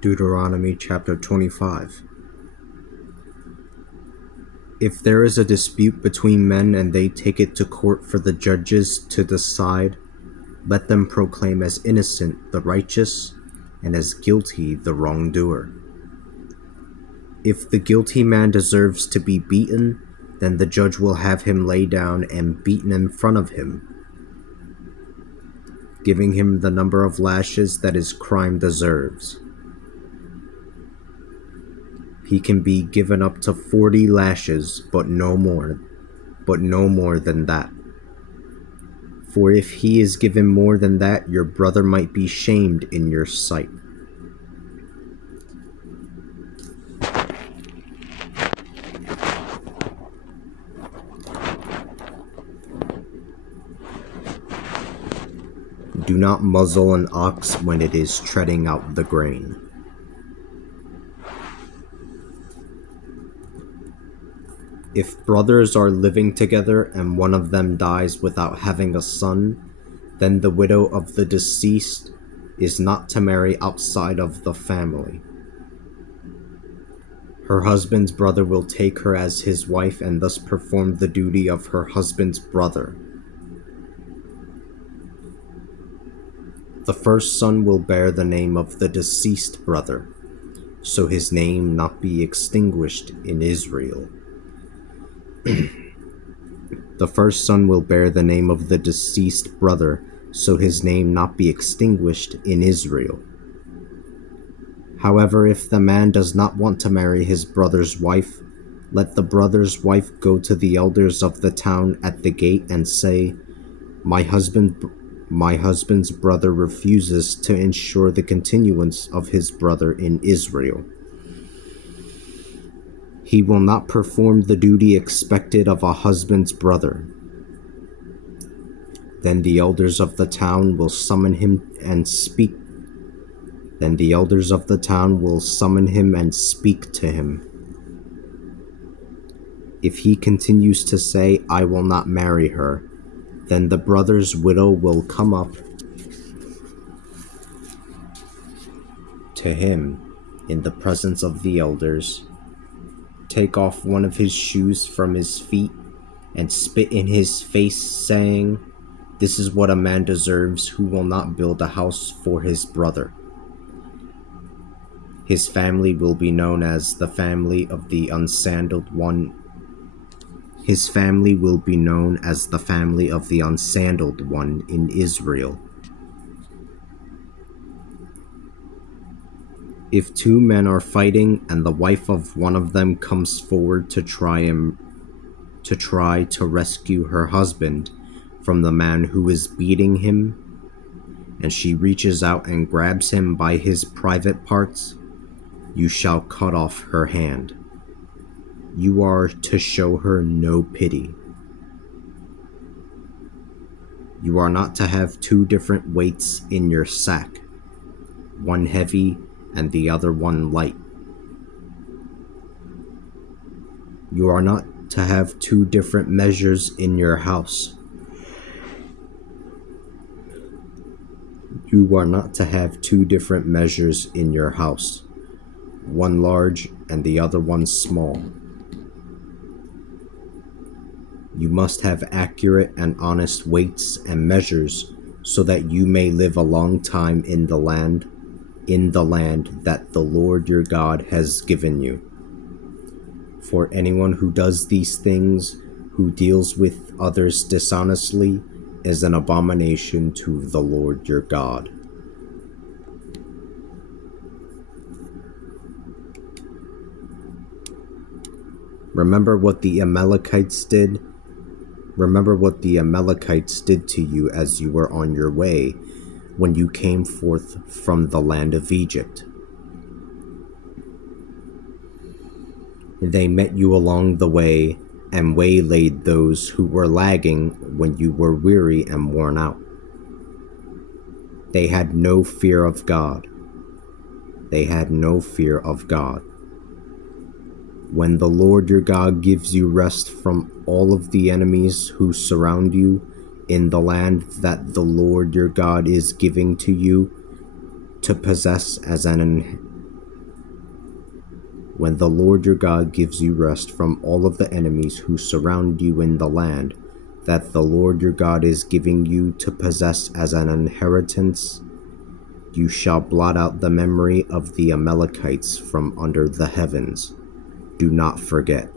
Deuteronomy chapter 25. If there is a dispute between men and they take it to court for the judges to decide, let them proclaim as innocent the righteous and as guilty the wrongdoer. If the guilty man deserves to be beaten, then the judge will have him lay down and beaten in front of him, giving him the number of lashes that his crime deserves. He can be given up to 40 lashes, but no more than that. For if he is given more than that, your brother might be shamed in your sight. Do not muzzle an ox when it is treading out the grain. If brothers are living together and one of them dies without having a son, then the widow of the deceased is not to marry outside of the family. Her husband's brother will take her as his wife and thus perform the duty of her husband's brother. The first son will bear the name of the deceased brother, so his name not be extinguished in Israel. The first son will bear the name of the deceased brother, so his name not be extinguished in Israel. However, if the man does not want to marry his brother's wife, let the brother's wife go to the elders of the town at the gate and say, My husband's brother refuses to ensure the continuance of his brother in Israel. He will not perform the duty expected of a husband's brother. Then the elders of the town will summon him and speak. to him. If he continues to say, I will not marry her, then the brother's widow will come up to him in the presence of the elders, take off one of his shoes from his feet, and spit in his face, saying, This is what a man deserves who will not build a house for his brother. His family will be known as the family of the unsandaled one. His family will be known as the family of the unsandaled one in Israel. If two men are fighting and the wife of one of them comes forward to try to rescue her husband from the man who is beating him, and she reaches out and grabs him by his private parts, you shall cut off her hand. You are to show her no pity. You are not to have two different weights in your sack, one heavy and the other one light. You are not to have two different measures in your house. You are not to have two different measures in your house, one large and the other one small. You must have accurate and honest weights and measures so that you may live a long time in the land that the Lord your God has given you. For anyone who does these things, who deals with others dishonestly, is an abomination to the Lord your God. Remember what the Amalekites did to you as you were on your way when you came forth from the land of Egypt. They met you along the way and waylaid those who were lagging when you were weary and worn out. They had no fear of God. When the Lord your God gives you rest from all of the enemies who surround you in the land that the Lord your God is giving to you to possess as an When the Lord your God gives you rest from all of the enemies who surround you in the land that the Lord your God is giving you to possess as an inheritance, you shall blot out the memory of the Amalekites from under the heavens. Do not forget.